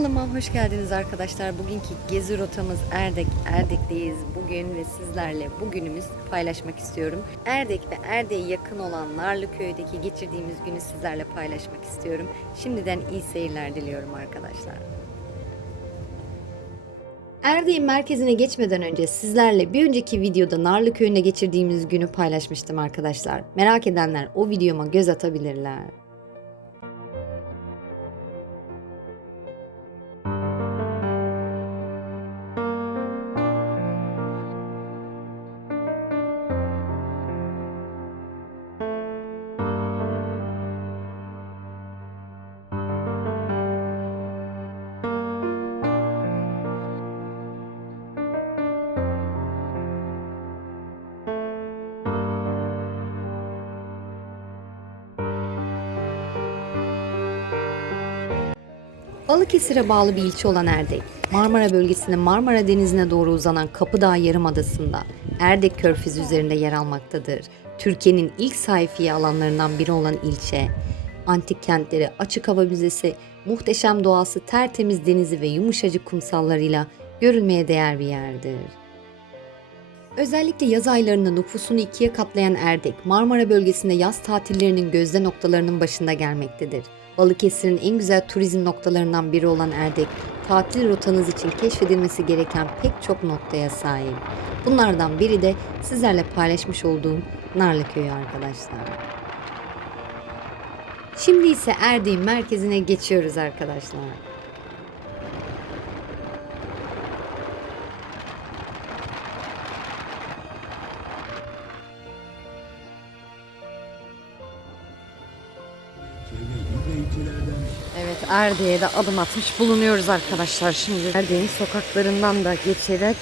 Kanalıma hoş geldiniz arkadaşlar. Bugünkü gezi rotamız Erdek. Erdek'teyiz bugün ve sizlerle bugünümüz paylaşmak istiyorum. Erdek ve Erdek'e yakın olan Narlıköy'deki geçirdiğimiz günü sizlerle paylaşmak istiyorum. Şimdiden iyi seyirler diliyorum arkadaşlar. Erdek'in merkezine geçmeden önce sizlerle bir önceki videoda Narlıköy'ünde geçirdiğimiz günü paylaşmıştım arkadaşlar. Merak edenler o videoma göz atabilirler. Balıkesir'e bağlı bir ilçe olan Erdek, Marmara bölgesinde Marmara Denizi'ne doğru uzanan Kapıdağ Yarımadası'nda Erdek Körfezi üzerinde yer almaktadır. Türkiye'nin ilk sayfiye alanlarından biri olan ilçe, antik kentleri, açık hava müzesi, muhteşem doğası, tertemiz denizi ve yumuşacık kumsallarıyla görülmeye değer bir yerdir. Özellikle yaz aylarında nüfusunu ikiye katlayan Erdek, Marmara bölgesinde yaz tatillerinin gözde noktalarının başında gelmektedir. Balıkesir'in en güzel turizm noktalarından biri olan Erdek, tatil rotanız için keşfedilmesi gereken pek çok noktaya sahip. Bunlardan biri de sizlerle paylaşmış olduğum Narlıköy arkadaşlar. Şimdi ise Erdek'in merkezine geçiyoruz arkadaşlar. Erdek'e de adım atmış bulunuyoruz arkadaşlar. Şimdi Erdek'in sokaklarından da geçerek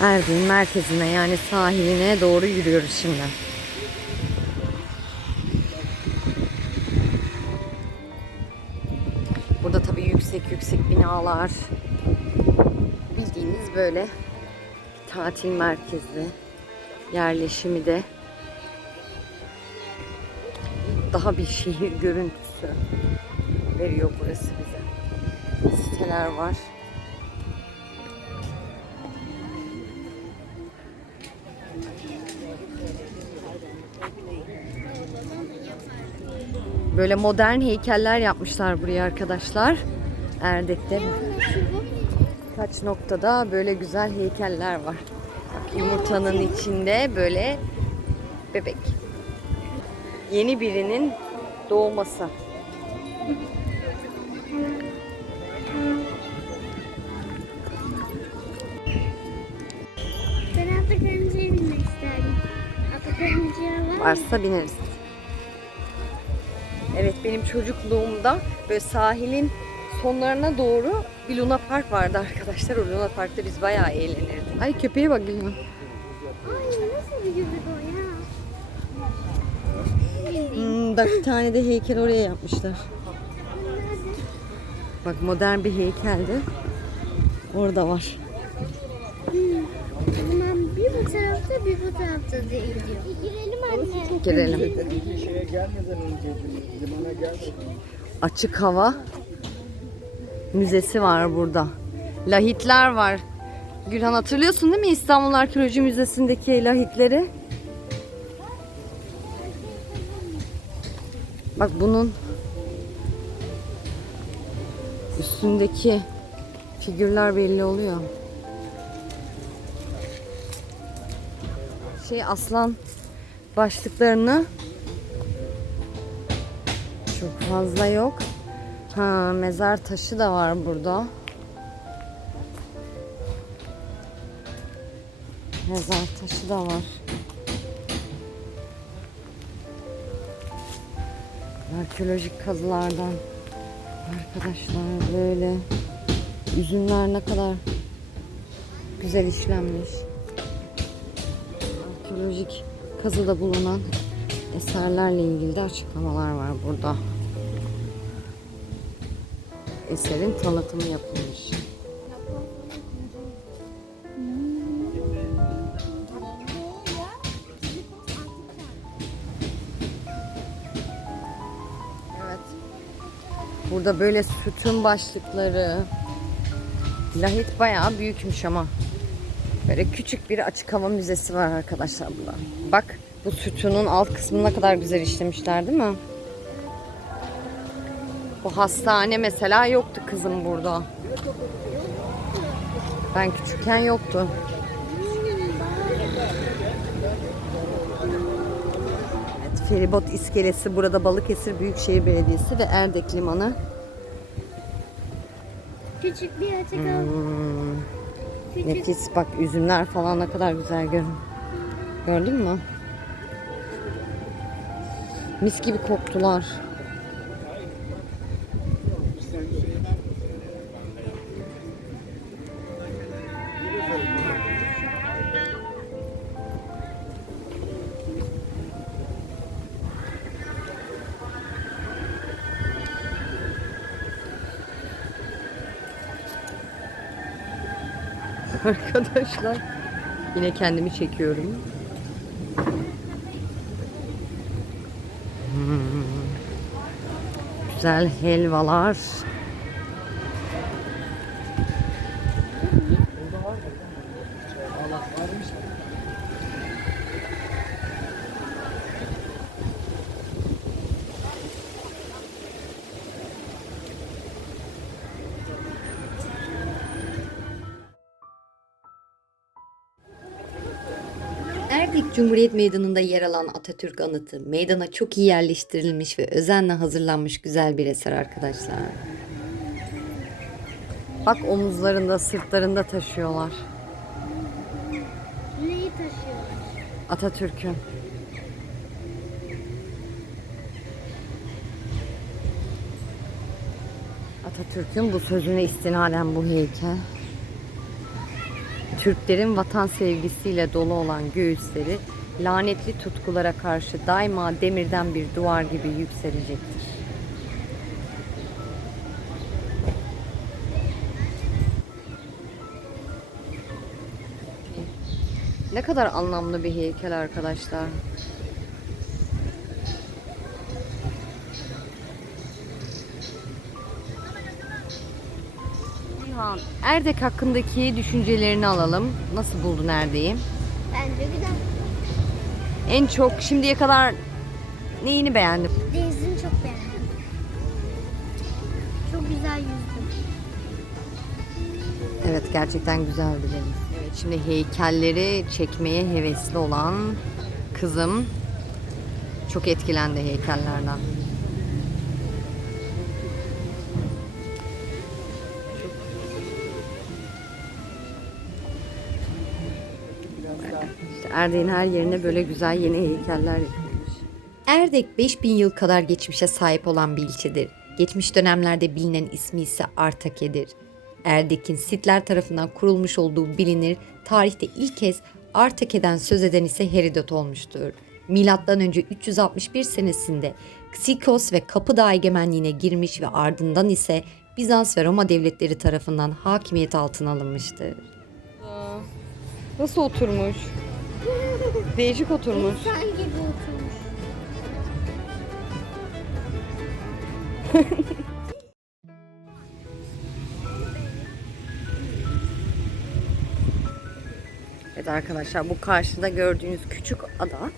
Erdek'in merkezine yani sahiline doğru yürüyoruz şimdi. Burada tabii yüksek yüksek binalar. Bildiğiniz böyle tatil merkezli yerleşimi de daha bir şehir görüntüsü veriyor burası bize. Siteler var. Böyle modern heykeller yapmışlar buraya arkadaşlar. Erdek'te kaç noktada böyle güzel heykeller var. Bak yumurtanın içinde böyle bebek. Yeni birinin doğması. Varsa bineriz. Evet benim çocukluğumda böyle sahilin sonlarına doğru bir Luna Park vardı arkadaşlar. O Luna Park'ta biz bayağı eğlenirdik. Ay köpeğe bak gülüyor. Ay nasıl bir göbek o ya? Hmm, bak bir tane de heykel oraya yapmışlar. Bak modern bir heykeldi. Orada var. Zaman bir bu tarafta bir bu tarafta diye gidiyor. Girelim. Girelim. Açık hava müzesi var burada. Lahitler var. Gülhan hatırlıyorsun değil mi İstanbul Arkeoloji Müzesi'ndeki lahitleri? Bak bunun üstündeki figürler belli oluyor. Şey aslan başlıklarını çok fazla yok. Ha, mezar taşı da var burada. Mezar taşı da var. Arkeolojik kazılardan arkadaşlar böyle üzümler ne kadar güzel işlenmiş. Arkeolojik kazıda bulunan eserlerle ilgili de açıklamalar var burada. Eserin tanıtımı yapılmış. Evet. Burada böyle sütun başlıkları. Lahit bayağı büyükmüş ama. Böyle küçük bir açık hava müzesi var arkadaşlar burada. Bak bu sütunun alt kısmını ne kadar güzel işlemişler değil mi? Bu hastane mesela yoktu kızım burada. Ben küçükken yoktu. Evet, feribot iskelesi burada Balıkesir Büyükşehir Belediyesi ve Erdek Limanı. Küçük bir açık Hmm. Nefis bak üzümler falan ne kadar güzel görün. Gördün mü? Mis gibi koktular. Arkadaşlar yine kendimi çekiyorum. Güzel helvalar. Erdek Cumhuriyet Meydanı'nda yer alan Atatürk anıtı meydana çok iyi yerleştirilmiş ve özenle hazırlanmış güzel bir eser arkadaşlar. Bak omuzlarında, sırtlarında taşıyorlar Neyi taşıyorlar? Atatürk'ü. Atatürk'ün bu sözüne istinaden bu heykel. Türklerin vatan sevgisiyle dolu olan göğüsleri lanetli tutkulara karşı daima demirden bir duvar gibi yükselecektir. Ne kadar anlamlı bir heykel arkadaşlar. Nihan, Erdek hakkındaki düşüncelerini alalım. Nasıl buldun Erdek'i? Bence güzel. En çok şimdiye kadar neyini beğendin? Denizini çok beğendim. Çok güzel yüzdüm. Evet gerçekten güzeldi deniz. Evet şimdi heykelleri çekmeye hevesli olan kızım çok etkilendi heykellerden. İşte Erdek'in her yerine böyle güzel yeni heykeller yapılmış. Erdek 5000 yıl kadar geçmişe sahip olan bir ilçedir. Geçmiş dönemlerde bilinen ismi ise Artake'dir. Erdek'in Sitler tarafından kurulmuş olduğu bilinir. Tarihte ilk kez Artake'den söz eden ise Herodot olmuştur. Milattan önce 361 senesinde Ksikos ve Kapıdağ egemenliğine girmiş ve ardından ise Bizans ve Roma devletleri tarafından hakimiyet altına alınmıştır. Nasıl oturmuş? Değişik oturmuş. Sen gibi oturmuş. Evet arkadaşlar bu karşıda gördüğünüz küçük ada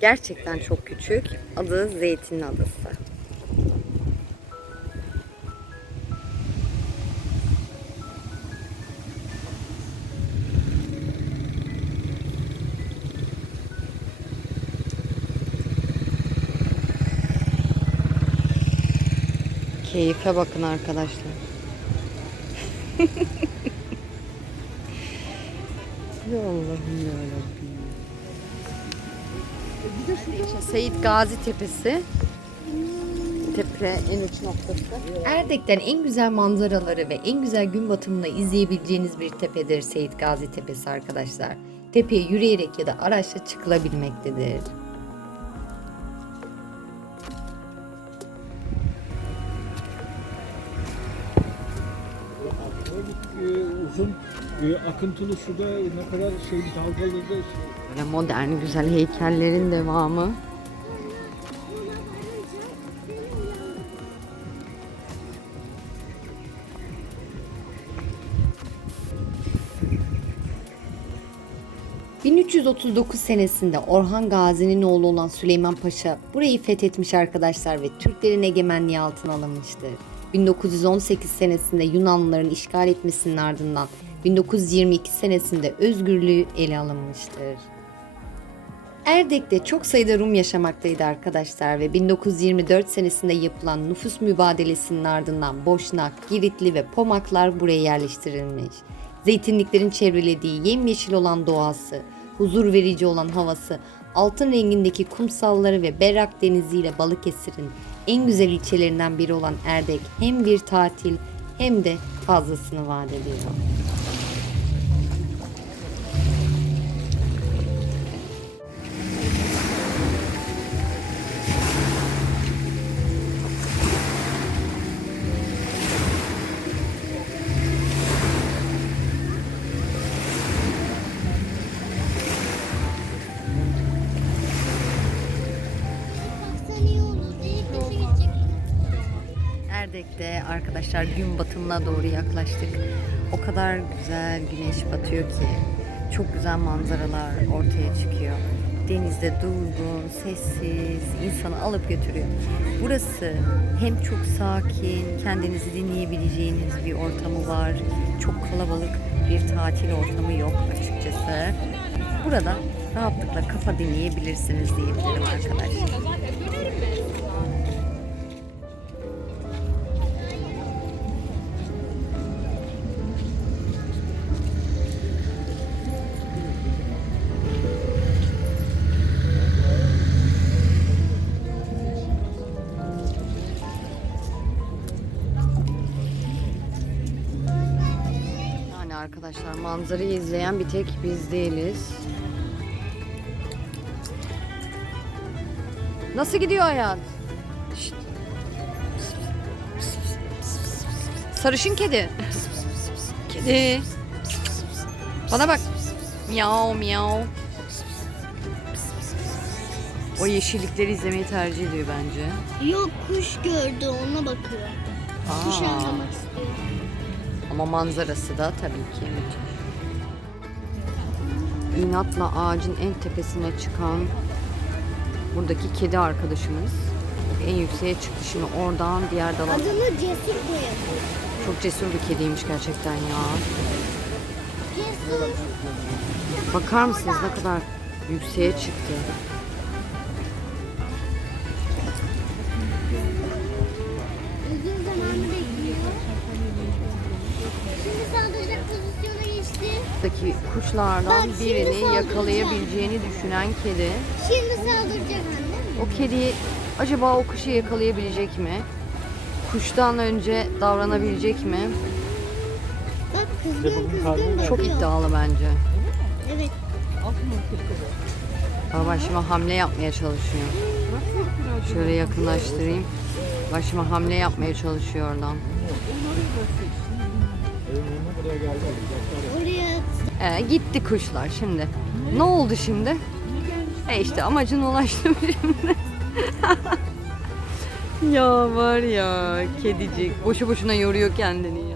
gerçekten çok küçük. Adı Zeytin Adası. Keyfe bakın arkadaşlar. Ya Allah'ım yarabbim. İşte Seyit Gazi Tepesi. Tepe en uç noktası. Erdek'ten en güzel manzaraları ve en güzel gün batımını izleyebileceğiniz bir tepedir Seyit Gazi Tepesi arkadaşlar. Tepeye yürüyerek ya da araçla çıkılabilmektedir. akım e, akıntılı suda ne kadar şey dalgalı da şey. Böyle modern güzel heykellerin devamı. ...1339 senesinde Orhan Gazi'nin oğlu olan Süleyman Paşa burayı fethetmiş arkadaşlar ve Türklerin egemenliği altına alınmıştır. 1918 senesinde Yunanlıların işgal etmesinin ardından 1922 senesinde özgürlüğü ele alınmıştır. Erdek'te çok sayıda Rum yaşamaktaydı arkadaşlar ve 1924 senesinde yapılan nüfus mübadelesinin ardından Boşnak, Giritli ve Pomaklar buraya yerleştirilmiş. Zeytinliklerin çevrelediği yemyeşil olan doğası, huzur verici olan havası, altın rengindeki kumsalları ve berrak deniziyle Balıkesir'in en güzel ilçelerinden biri olan Erdek hem bir tatil hem de fazlasını vaat ediyor. Erdek'te arkadaşlar gün batımına doğru yaklaştık. O kadar güzel güneş batıyor ki çok güzel manzaralar ortaya çıkıyor. Denizde durgun, sessiz, insanı alıp götürüyor. Burası hem çok sakin, kendinizi dinleyebileceğiniz bir ortamı var. Çok kalabalık bir tatil ortamı yok açıkçası. Burada rahatlıkla kafa dinleyebilirsiniz diyebilirim arkadaşlar. Manzarayı izleyen bir tek biz değiliz. Nasıl gidiyor hayat? Şşt. Sarışın kedi. Kedi. Bana bak. Miau miau. O yeşillikleri izlemeyi tercih ediyor bence. Yok kuş gördü ona bakıyor. Kuş Aa. anlamak istiyor. Ama manzarası da tabii ki. İnatla ağacın en tepesine çıkan buradaki kedi arkadaşımız en yükseğe çıktı. Şimdi oradan diğer dala Adını Cesur koyalım. çok cesur bir kediymiş gerçekten ya. Cesur. Bakar mısınız ne kadar yükseğe çıktı. Buradaki kuşlardan Bak, şimdi birini saldıracak. yakalayabileceğini düşünen kedi Şimdi saldıracak anne. o kediyi acaba o kuşu yakalayabilecek mi? Kuştan önce davranabilecek mi? Bak kızgın kızgın bakıyor. Çok iddialı bence. Evet. Baba şimdi hamle yapmaya çalışıyor. Şöyle yakınlaştırayım. Başıma hamle yapmaya çalışıyor oradan. Ee, gitti kuşlar şimdi. Ne oldu şimdi? E işte amacına ulaştım şimdi. ya var ya kedicik. Boşu boşuna yoruyor kendini ya.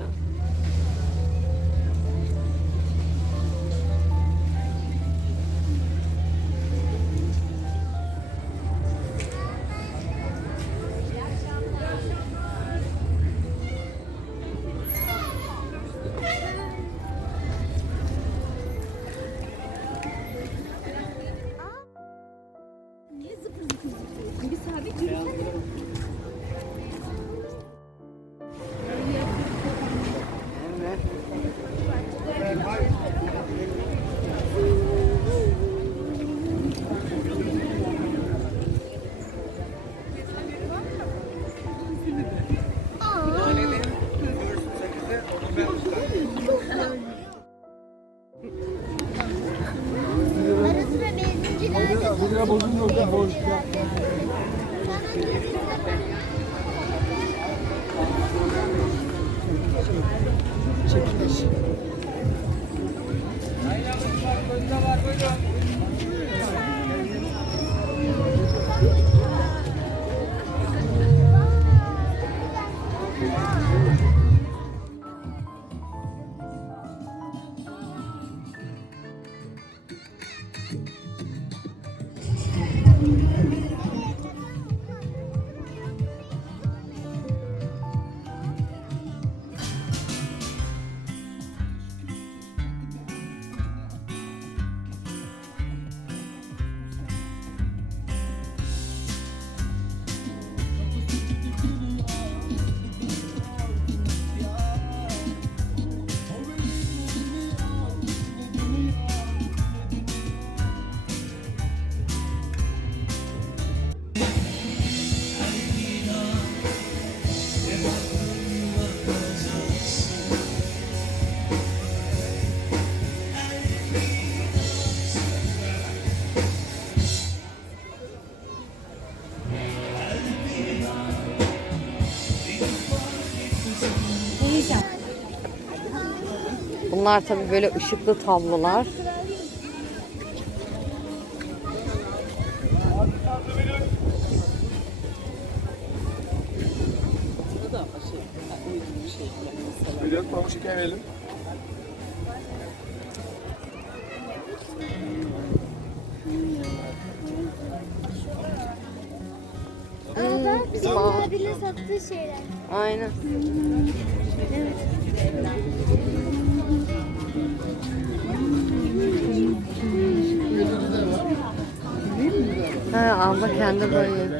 lira bozulmuyor da borç. Çekiliş. Aynen var, buyurun. Bunlar tabii böyle ışıklı tablolar. Biraz pamuk şeker verelim. Aa bak bizim sattığı şeyler. Aynen. Evet. Ha, abla kendi boyuyor.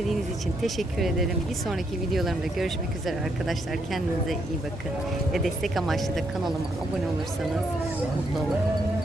izlediğiniz için teşekkür ederim. Bir sonraki videolarımda görüşmek üzere arkadaşlar. Kendinize iyi bakın. Ve destek amaçlı da kanalıma abone olursanız mutlu olurum.